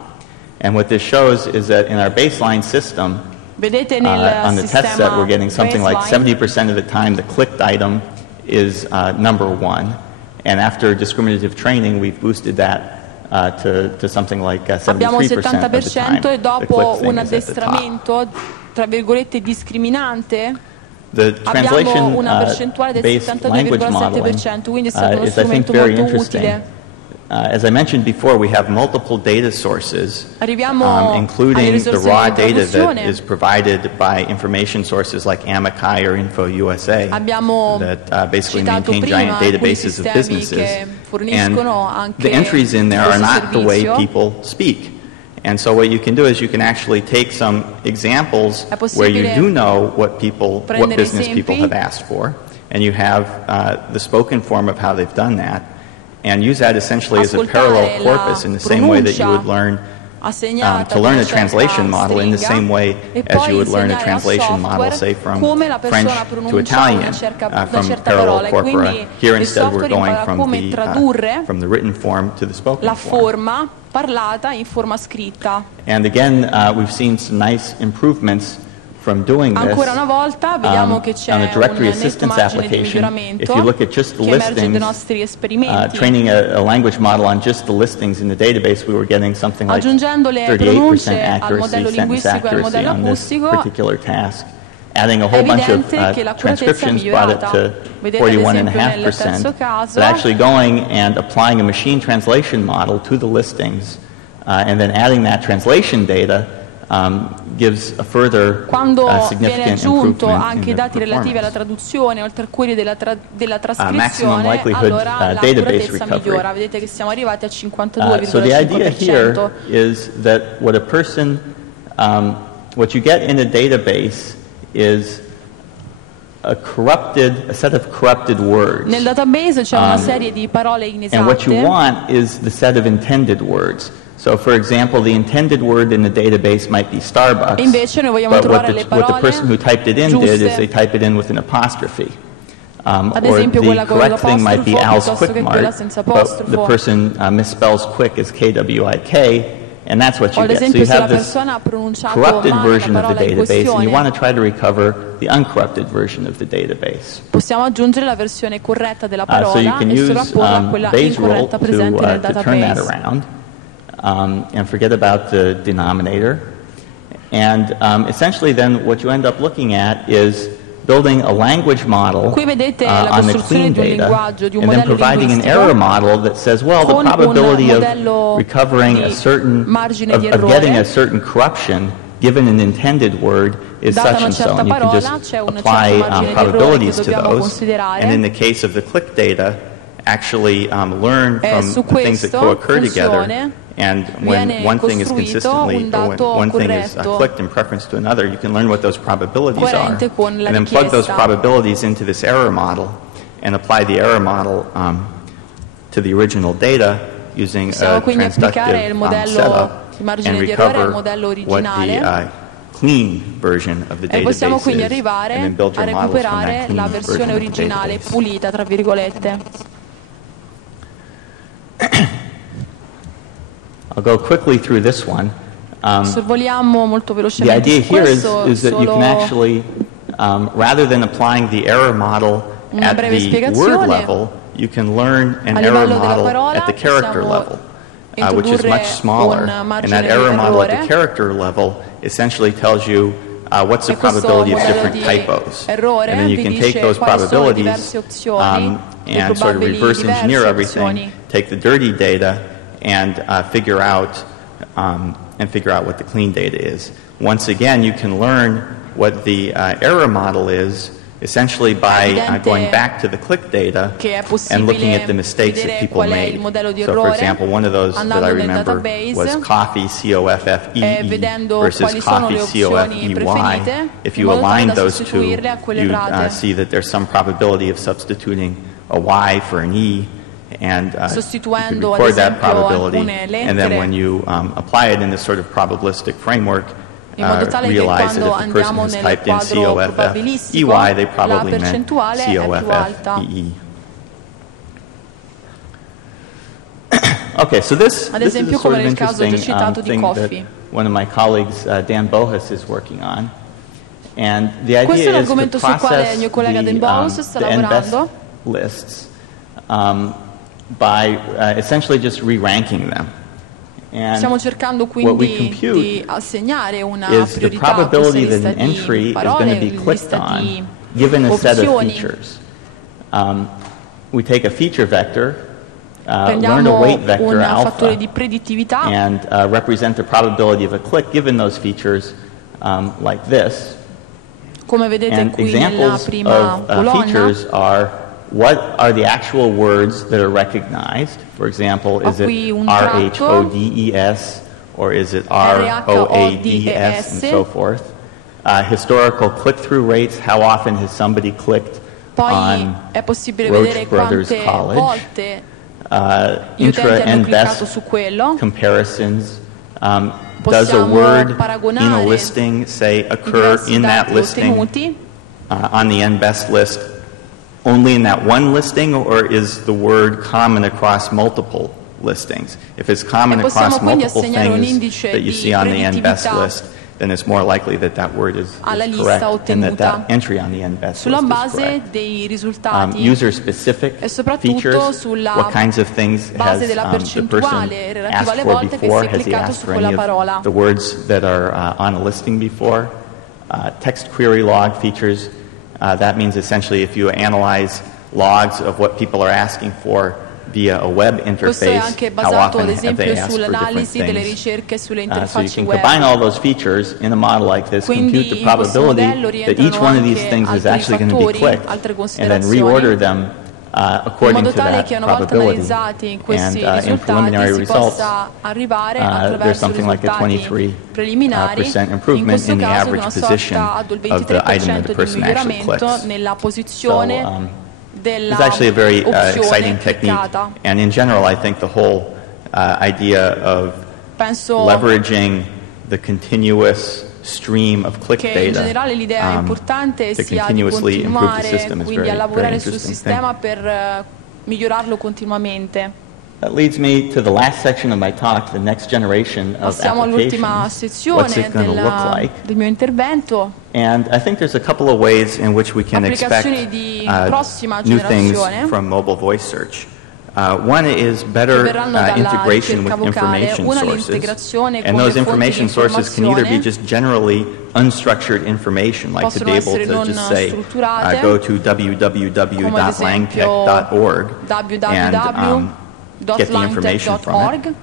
And what this shows is that in our baseline system, Vedete nel on the test set, we're getting something like baseline, 70% of the time the clicked item is number one. And after discriminative training, we've boosted that to something like 73% abbiamo il of the time. 70% e the dopo click thing un is at the top. addestramento tra virgolette discriminante The abbiamo una percentuale del translation-based language modeling 72,7%, quindi è stato uno is, I think, strumento very molto interesting. utile. As I mentioned before, we have multiple data sources, Arriviamo alle including the risorse raw di data that traduzione. is provided by information sources like Amici or InfoUSA Abbiamo that basically citato maintain prima giant alcuni databases of sistemi businesses. che And forniscono anche the entries in there are questo not the way servizio. people speak. And so what you can do is you can actually take some examples È where you possibile do know what prendere business people esempi have asked for, and you have the spoken form of how they've done that, and use that essentially as a parallel corpus in the same way that you would learn to learn a translation model in the same way as you would learn a translation model, say, from French to Italian from parallel corpora. Here instead we're going from the written form to the spoken form. Parlata in forma scritta. And again, we've seen some nice improvements from doing this. Ancora una volta vediamo che c'è on the directory un assistance netto margine di application. miglioramento If you look at just the che emerge dai listings, nostri esperimenti. training a language model on just the listings in the database, we were getting something like Aggiungendo le 38% pronunce al accuracy, modello sentence linguistico e al accuracy modello on this acustico. particular task. Adding a whole bunch of transcriptions brought it to 41.5%. But actually going and applying a machine translation model to the listings and then adding that translation data gives a further significant improvement anche in i dati the relativi alla traduzione oltre a quelli della maximum trascrizione, likelihood allora database l'accuratezza recovery. migliora. Vedete che siamo arrivati a So the idea here 52,5%. is that what a person, what you get in a database is a set of corrupted words. Nel database c'è una serie di parole And what you inesatte. want is the set of intended words. So, for example, the intended word in the database might be Starbucks, Invece noi vogliamo but trovare le what the person who typed it in did is they giuste. type it in with an apostrophe. Ad Or esempio the quella con correct thing might be Al's l'apostrofo piuttosto che Quick quella Mart, senza but the apostrofo. person misspells quick as K-W-I-K, and that's what O you ad get. So esempio you se la have this persona ha pronunciato corrupted male la version of the parola in database, and you questione, want to try to recover the uncorrupted version of the database. possiamo aggiungere la versione corretta della So you parola can e use sovrapporla a quella Bayes' rule incorretta presente nel to turn that database. around and forget about the denominator. And essentially then what you end up looking at is building a language model Qui vedete la on the costruzione clean di un data linguaggio, di un and then modello providing an linguistico error model that says, well, the con un probability of modello recovering a di certain, margine di of getting errore. a certain corruption given an intended word is Data such una and so, certa and you can parola, just c'è un apply certo margine di errore probabilities che to dobbiamo those. considerare. And in the case of the click data, actually learn from su the things that questo co-occur together. funzione And when viene one thing is costruito consistently, un or when dato one thing is corretto, clicked in preference to another, you can learn what those probabilities are. coerente con la And then plug those richiesta. probabilities into this error model and apply the error model to the original data using Possiamo a quindi applicare il transductive modello setup di margine and di errore al recover modello what originale. the clean version of the E possiamo database quindi is, and arrivare then build a your models from that recuperare clean la version versione of the originale database. pulita, tra virgolette. I'll go quickly through this one. Sorvoliamo molto The velocemente idea su here questo, is that you can solo actually, rather than applying the error model una at breve the spiegazione. word level, you can learn an A error livello della model parola at the character possiamo level, which is introdurre much smaller. un And margine that di error model at errore. the character level essentially tells you what's the E questo probability of modello different di typos. errore And then you vi can dice take those quali sono probabilities diverse opzioni, le and sort of probabili reverse engineer diverse everything, opzioni. take the dirty data and figure out what the clean data is. Once again, you can learn what the error model is essentially by going back to the click data che è and looking possibile at the mistakes that vedere people qual è il made. modello di So, for errore example, one of those that I andando nel remember database was coffee, C-O-F-F-E-E, vedendo versus quali sono coffee, le opzioni C-O-F-E-Y. preferite, If in you modo tale align da those two, sostituirle a quelle you errate. see that there's some probability of substituting a Y for an E, and you can Sostituendo, ad record that esempio, probability, alcune and then lettere. when you apply it in this sort of probabilistic framework, in modo tale che realize that quando if the person andiamo has nel typed in quadro probabilistico C-O-F-F-E-Y, they la probably meant percentuale è più alta. C-O-F-F-E-E. Okay, so this Ad is a esempio sort come of nel caso già interesting citato di thing that coffee. one of my colleagues, Dan Bohus, is working on. And the Questo è idea is to l'argomento sul quale process il mio collega Dan Bohus sta lavorando. lists by essentially just re-ranking them. And Stiamo cercando what we quindi compute di assegnare una is the priorità a questa probability that lista an entry di is going parole, to be clicked lista di on given a set of opzioni. features. We take a feature vector, learn a Prendiamo weight vector un alpha, fattore di predittività and represent the probability of a click given those features like this. come vedete And qui nella examples prima of colonna. features are what are the actual words that are recognized. For example, is it qui un tratto, R-H-O-D-E-S or is it R-O-A-D-S and so forth. Historical click-through rates, how often has somebody clicked Poi è possibile vedere quante volte gli utenti hanno cliccato su quello. Comparisons. Does a word in a listing, say, occur in that listing on the NBest list only in that one listing, or is the word common across multiple listings? If it's common across multiple things that you see on the NBest list, then it's more likely that that word is correct and that that entry on the NBest list is correct. User-specific features, what kinds of things has the person asked for before? Has he asked for any of the words that are on a listing before? Text query log features, that means essentially if you analyze logs of what people are asking for via a web interface, how often have they asked for different things. So you can combine all those features in a model like this, compute the probability that each one of these things is actually going to be clicked, and then reorder them according to that probability. And in preliminary results, there's something like a 23% improvement in the average position of the item that the person actually clicks. So, it's actually a very exciting technique, and in general I think the whole idea of leveraging the continuous stream of click data to continuously improve the system is very interesting thing. That leads me to the last section of my talk, the next generation of applications. What's it going to look like? And I think there's a couple of ways in which we can expect new things from mobile voice search. One is better integration with information sources, and those information sources can either be just generally unstructured information, like to be able to just say, go to www.langtech.org and get the information from it.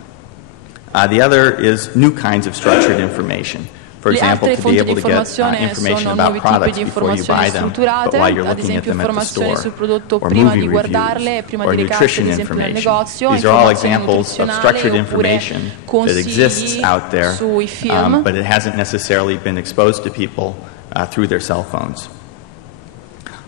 The other is new kinds of structured information. For example, to be able to get information about products before you buy them, but while you're looking at them at the store, or movie reviews, or nutrition information. These are all examples of structured information that exists out there, but it hasn't necessarily been exposed to people through their cell phones.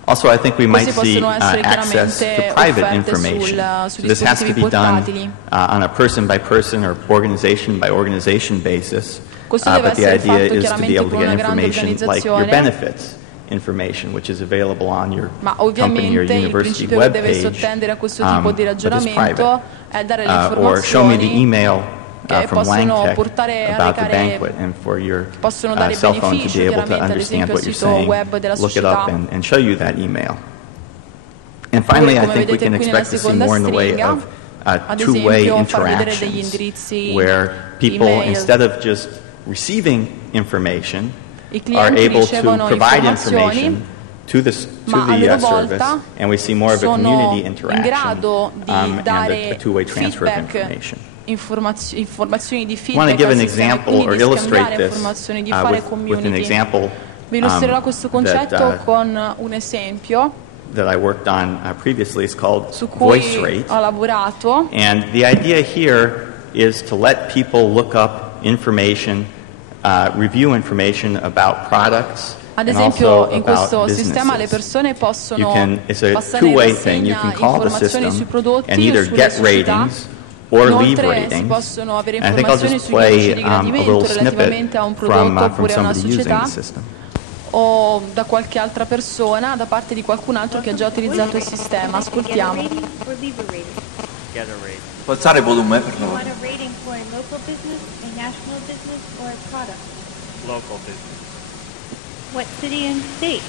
Also, I think we might see access to private information. So this has to be done on a person-by-person or organization-by-organization basis. But the idea is to be able to get information like your benefits information, which is available on your company or university webpage, but is private. Or show me the email from langtech about the banquet, and for your cell phone to be able to understand what you're saying, look it up and show you that email. And finally, I think we can expect to see more in the way of two-way interactions, where people, instead of just receiving information, are able to provide information to the service, and we see more of a community interaction and a two-way transfer of information. I want to give an example or illustrate this with an example that I worked on previously. It's called voice rate. And the idea here is to let people look up information, review information about products. Ad esempio, in questo sistema le persone possono passare in rassegna informazioni sui prodotti and either get ratings or leave ratings. And I think I'll just play a little snippet from somebody using the system. O da qualche altra persona, da parte di qualcun altro che ha già utilizzato il sistema. Ascoltiamo. Alzare il volume, per favore. Local business. What city and state?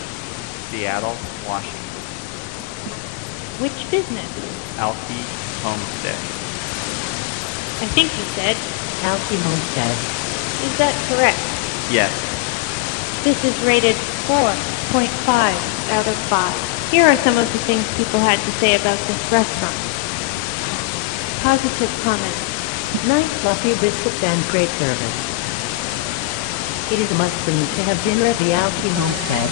Seattle, Washington. Which business? Alfie Homestead. I think you said Alfie Homestead. Is that correct? Yes. This is rated 4.5 out of 5. Here are some of the things people had to say about this restaurant. Positive comments. Nice fluffy biscuits and great service. It is a must for me to have dinner at the Alfie Homestead.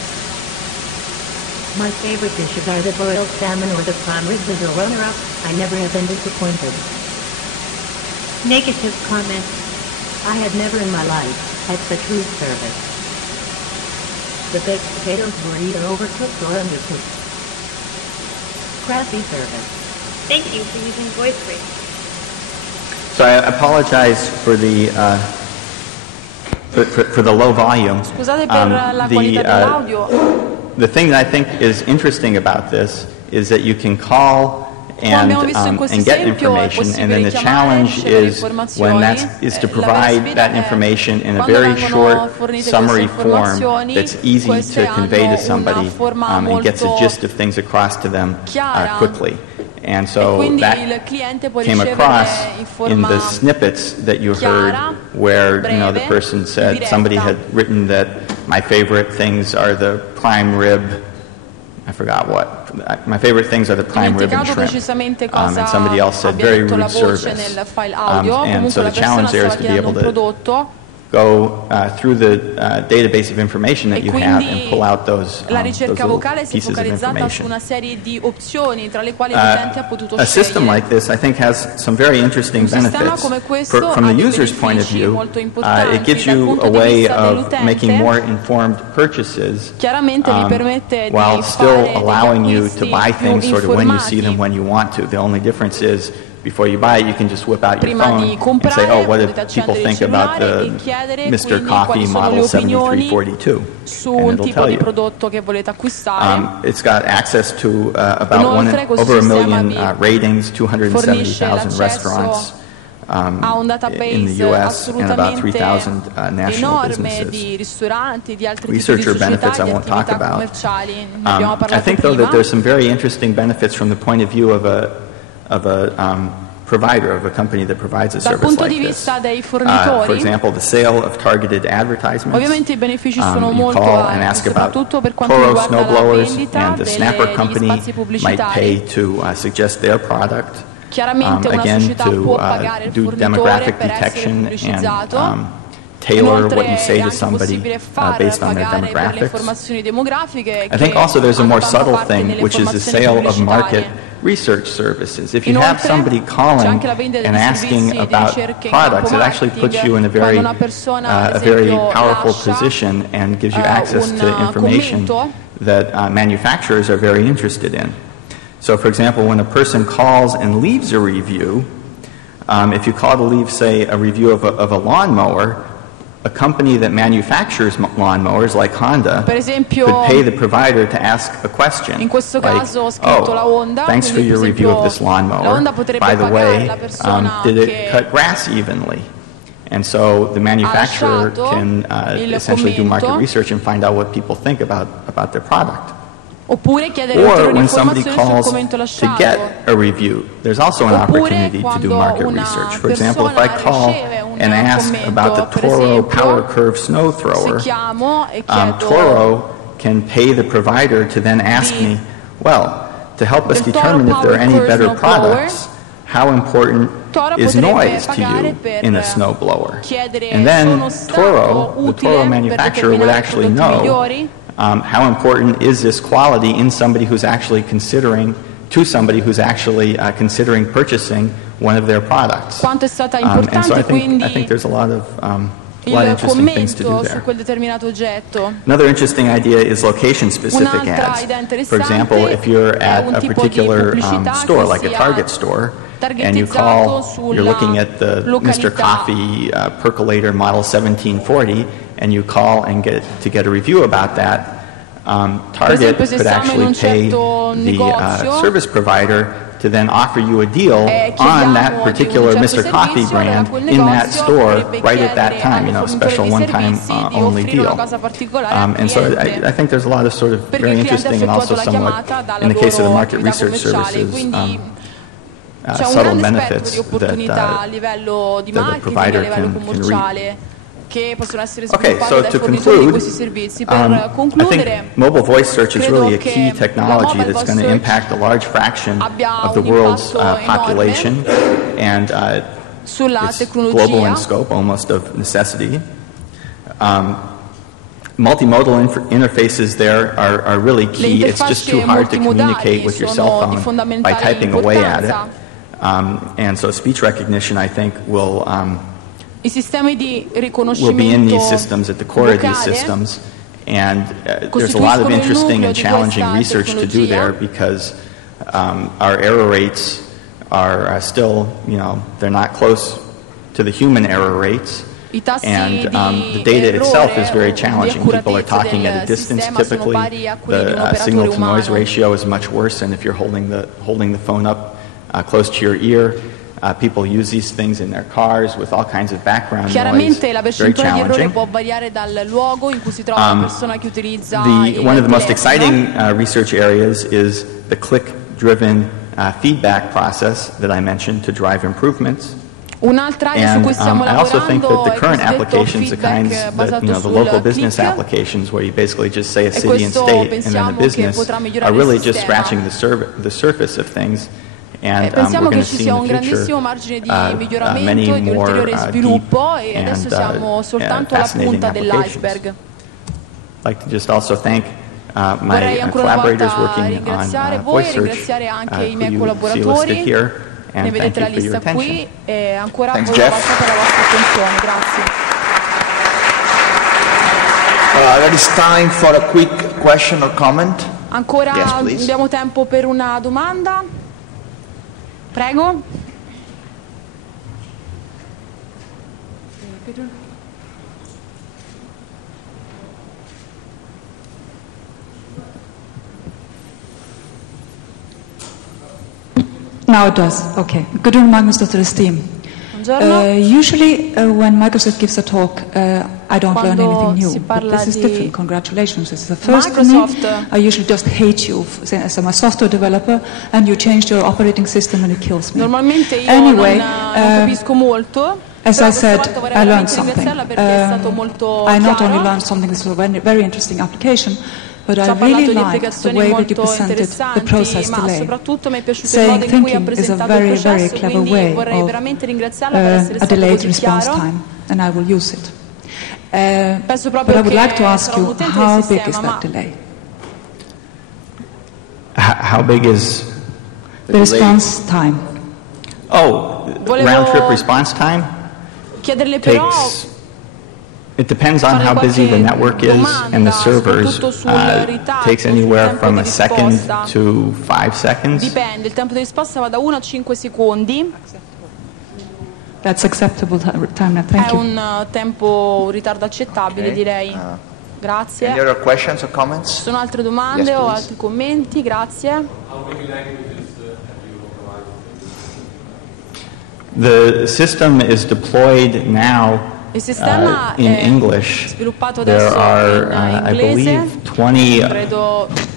My favorite dishes are the boiled salmon or the prime ribs as a runner-up. I never have been disappointed. Negative comments. I had never in my life had such rude service. The baked potatoes were either overcooked or undercooked. crappy service. Thank you for using VoiceBreak. So I apologize for the low volume. Scusate per la qualità dell'audio. The thing that I think is interesting about this is that you can call and get information, and then the challenge is when that is to provide that information in a very short summary form that's easy to convey to somebody and gets the gist of things across to them quickly. And so that came across in the snippets that you heard where, you know, the person said, somebody had written that my favorite things are the prime rib, I forgot what. My favorite things are the prime rib and shrimp. And somebody else said very rude service. And so the challenge there is to be able to go through the database of information that you have and pull out those little pieces of information. A system like this, I think, has some very interesting benefits. From the user's point of view, it gives you a way of making more informed purchases while still allowing you to buy things sort of when you see them, when you want to. The only difference is before you buy it, you can just whip out your phone and say, oh, what did people think about the Mr. Coffee Model 7342? And it'll tell you. It's got access to over 1 million ratings, 270,000 restaurants in the U.S. and about 3,000 national businesses. Researcher benefits I won't talk about. I think, though, that there's some very interesting benefits from the point of view of a provider, of a company that provides a service like this. For example, the sale of targeted advertisements. You call and ask about Toro snowblowers, and the Snapper company might pay to suggest their product. Again, to do demographic detection and tailor what you say to somebody based on their demographics. I think also there's a more subtle thing, which is the sale of market research services. If you have somebody calling and asking about products, it actually puts you in a very powerful position and gives you access to information that manufacturers are very interested in. So, for example, when a person calls and leaves a review, if you call to leave, say, a review of a lawnmower, a company that manufactures lawnmowers, like Honda, could pay the provider to ask a question, like, oh, thanks for your review of this lawnmower. By the way, did it cut grass evenly? And so the manufacturer can essentially do market research and find out what people think about their product. Or when somebody calls to get a review, there's also an opportunity to do market research. For example, if I call and ask about the Toro Power Curve Snow Thrower, Toro can pay the provider to then ask me, well, to help us determine if there are any better products, how important is noise to you in a snowblower? And then Toro, the Toro manufacturer, would actually know how important is this quality in somebody who's actually considering purchasing one of their products. And so I think there's a lot of interesting things to do there. Another interesting idea is location-specific ads. For example, if you're at a particular store, like a Target store, and you call, you're looking at the Mr. Coffee percolator model 1740, and you call and get a review about that, Target could actually pay the service provider to then offer you a deal on that particular Mr. Coffee brand in that store right at that time, you know, a special one-time only deal. And so I think there's a lot of sort of very interesting and also somewhat, in the case of the market research services, subtle benefits that the provider can reap. Okay, so to conclude, I think mobile voice search is really a key technology that's going to impact a large fraction of the world's population, and it's global in scope, almost of necessity. Multimodal interfaces there are really key. It's just too hard to communicate with your cell phone by typing away at it. And so speech recognition, I think, will be in these systems, at the core of these systems, and there's a lot of interesting and challenging research to do there, because our error rates are still, they're not close to the human error rates. And the data itself is very challenging. People are talking at a distance typically. The signal-to-noise ratio is much worse than if you're holding the phone up close to your ear. People use these things in their cars with all kinds of background noise. Very challenging. One of the most exciting research areas is the click-driven feedback process that I mentioned to drive improvements. And I also think that the current applications, the kinds that, the local business applications where you basically just say a city and state and then a business, are really just scratching the surface of things. And we're going to see in the future many more deep and fascinating applications. I'd like to just also thank my collaborators working on voice search, who you see listed here. And thank you for your attention. Thanks, Jeff. It is time for a quick question or comment. Ancora abbiamo tempo per una domanda? Prego. Now it does. Okay. Good morning, Mr. Steam. Usually, when Microsoft gives a talk, I don't learn anything new. But this is different. Congratulations. This is the first for me. I usually just hate you as I'm a software developer, and you changed your operating system, and it kills me. Anyway, as I said, I learned something. I not only learned something. This was a very interesting application. But I really liked the way that you presented the process delay. Saying thinking is a very, very clever way of a delayed response time, and I will use it. But I would like to ask you, how big is that delay? How big is the response time? Oh, round-trip response time takes... It depends on how busy the network is and the servers. Takes anywhere from a second to 5 seconds. Dipende, il tempo di risposta va da 1 a 5 secondi. That's acceptable time. Thank you. È un tempo, un ritardo accettabile, direi. Grazie. Any other questions or comments? Ci sono altre domande o altri commenti? Grazie. The system is deployed now. Il sistema in English, sviluppato there adesso are, in inglese, I believe,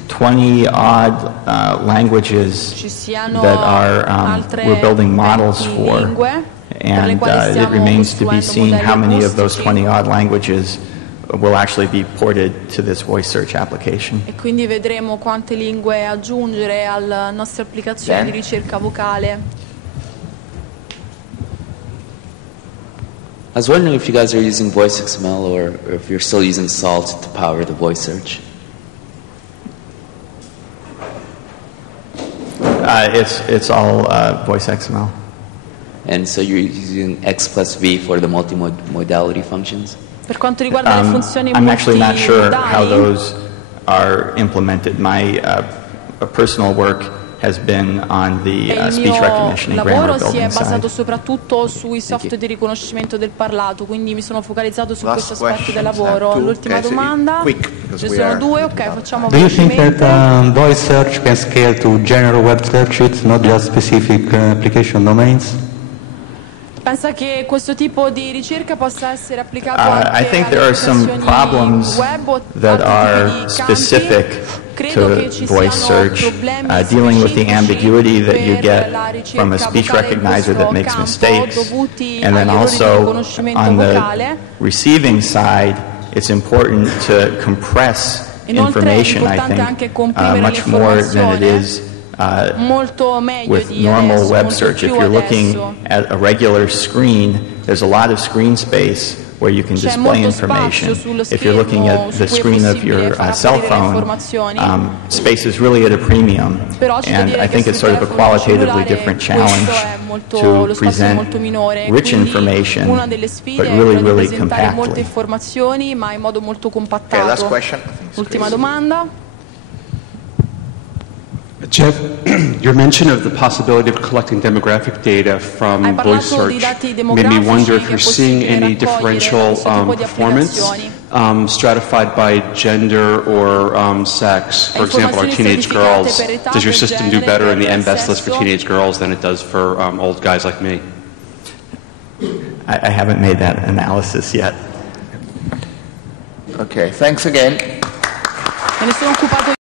20 odd languages that are we're building models for, and it remains to be seen how many of those 20 odd languages will actually be ported to this voice search application. E quindi vedremo quante lingue aggiungere alla nostra applicazione di ricerca vocale. I was wondering if you guys are using voice XML or if you're still using Salt to power the voice search. It's all voice XML. And so you're using X plus V for the multimodality functions? Per quanto riguarda le funzioni I'm actually not sure how those are implemented. My personal work has been on the speech recognition and grammar building side. Il lavoro si è basato soprattutto sui software di riconoscimento del parlato, quindi mi sono focalizzato su questo aspetto del lavoro. L'ultima domanda. Ci sono due, ok, facciamo velocemente. Do you think that voice search can scale to general web searches, not just specific application domains? Pensa che questo tipo di ricerca possa essere applicato anche I think there are some problems that are specific to voice search, dealing with the ambiguity that you get from a speech recognizer that makes mistakes, and then also on the receiving side, it's important to compress information, I think, much more than it is with normal web search. If you're looking at a regular screen, there's a lot of screen space where you can display information. If you're looking at the screen of your cell phone, space is really at a premium. And I think it's sort of a qualitatively different challenge to present rich information, but really, really compactly. Ultima domanda. Jeff, your mention of the possibility of collecting demographic data from voice search made me wonder if you're seeing any differential performance stratified by gender or sex. For example, are teenage girls, does your system do better in the M-Best list for teenage girls than it does for old guys like me? I haven't made that analysis yet. Okay, thanks again. Me ne sono occupato